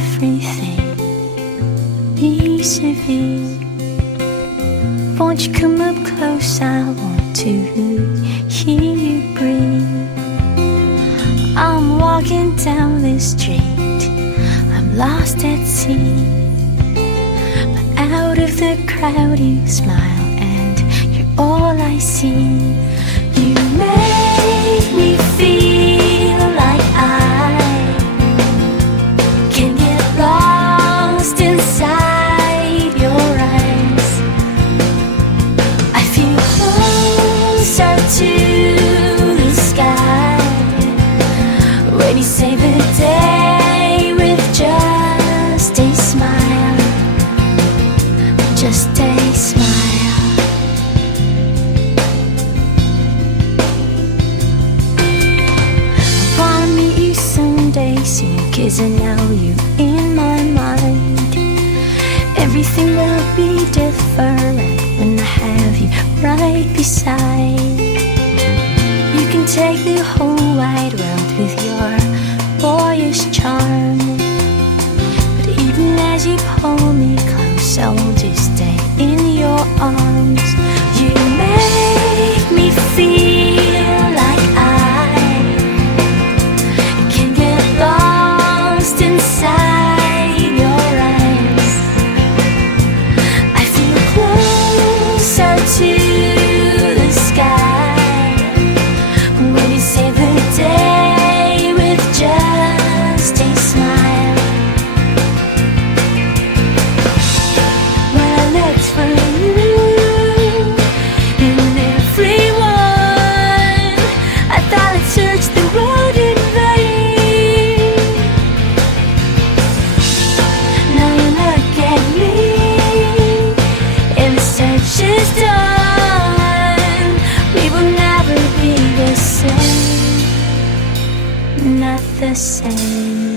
everything vis-a-vis. Won't you come up close? I want to hear you breathe. I'm walking down this street, I'm lost at sea, but out of the crowd you smile and you're all I see. You make me feel like I can get lost inside your eyes. I feel closer to the sky when you save the day with just a smile, just a smile. I wanna meet you someday soon, 'cause I know you in my mind. Everything will be different when I have you right beside. You can take the whole wide world with your boyish charm, but even as you pull me close, I want to stay in your arms. You make me feel like I can get lost inside your eyes. I feel closer to the sky when you save the day with just a smile. When I looked for you in everyone, I thought I'd searched the world in vain. Now you look at me and the search is done. We will never be the same, not the same.